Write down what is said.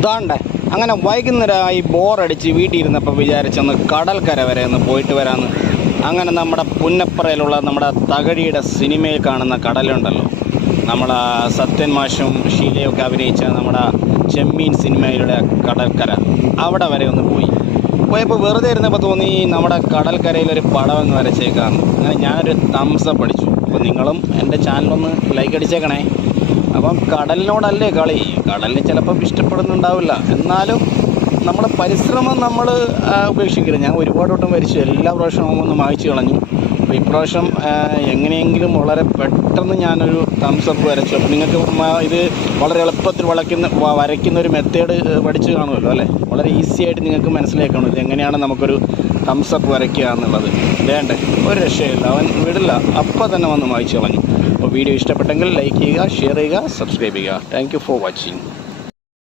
ഇതാണ്ടേ അങ്ങനെ വൈകുന്നേരമായി ബോറടിച്ച് വീട്ടിൽ ഇരുന്നപ്പോൾ വിചാരിച്ചൊന്ന് കടൽക്കര വരെ ഒന്ന് പോയിട്ട് വരാമെന്ന്. അങ്ങനെ നമ്മുടെ പുന്നപ്പറയിലുള്ള നമ്മുടെ തകഴിയുടെ സിനിമയിൽ കാണുന്ന കടലുണ്ടല്ലോ, നമ്മുടെ സത്യൻ മാഷും ഷീലയൊക്കെ അഭിനയിച്ച നമ്മുടെ ചെമ്മീൻ സിനിമയിലുള്ള കടൽക്കര, അവിടെ വരെ ഒന്ന് പോയപ്പോൾ വെറുതെ ഇരുന്നപ്പോൾ തോന്നി നമ്മുടെ കടൽക്കരയിലൊരു പടം എന്ന് വരച്ചേക്കാന്ന്. അങ്ങനെ ഞാനൊരു തംസപ്പ് അടിച്ചു. അപ്പോൾ നിങ്ങളും എൻ്റെ ചാനലൊന്ന് ലൈക്ക് അടിച്ചേക്കണേ. അപ്പം കടലിനോടല്ലേ കളി, കടലിന് ചിലപ്പം ഇഷ്ടപ്പെടുന്നുണ്ടാവില്ല, എന്നാലും നമ്മുടെ പരിശ്രമം നമ്മൾ ഉപേക്ഷിക്കരുത്. ഞാൻ ഒരുപാട് വട്ടം വരച്ചു, എല്ലാ പ്രാവശ്യവും ഒന്ന് മായ്ച്ചു കളഞ്ഞു. അപ്പോൾ ഇപ്രാവശ്യം എങ്ങനെയെങ്കിലും വളരെ പെട്ടെന്ന് ഞാനൊരു തംസപ്പ് വരച്ചു. അപ്പോൾ നിങ്ങൾക്ക് ഇത് വളരെ എളുപ്പത്തിൽ വരയ്ക്കുന്ന ഒരു മെത്തേഡ് പഠിച്ചു കാണുമല്ലോ അല്ലേ. വളരെ ഈസി ആയിട്ട് നിങ്ങൾക്ക് മനസ്സിലാക്കി കാണും ഇത് എങ്ങനെയാണ് നമുക്കൊരു തംസപ്പ് വരയ്ക്കുക എന്നുള്ളത്. വേണ്ടേ, ഒരു രക്ഷയില്ല, അവൻ വിടില്ല, അപ്പം തന്നെ വന്ന് മായ്ച്ചു കളഞ്ഞു. അപ്പോൾ വീഡിയോ ഇഷ്ടപ്പെട്ടെങ്കിൽ ലൈക്ക് ചെയ്യുക, ഷെയർ ചെയ്യുക, സബ്സ്ക്രൈബ് ചെയ്യുക. Thank you for watching.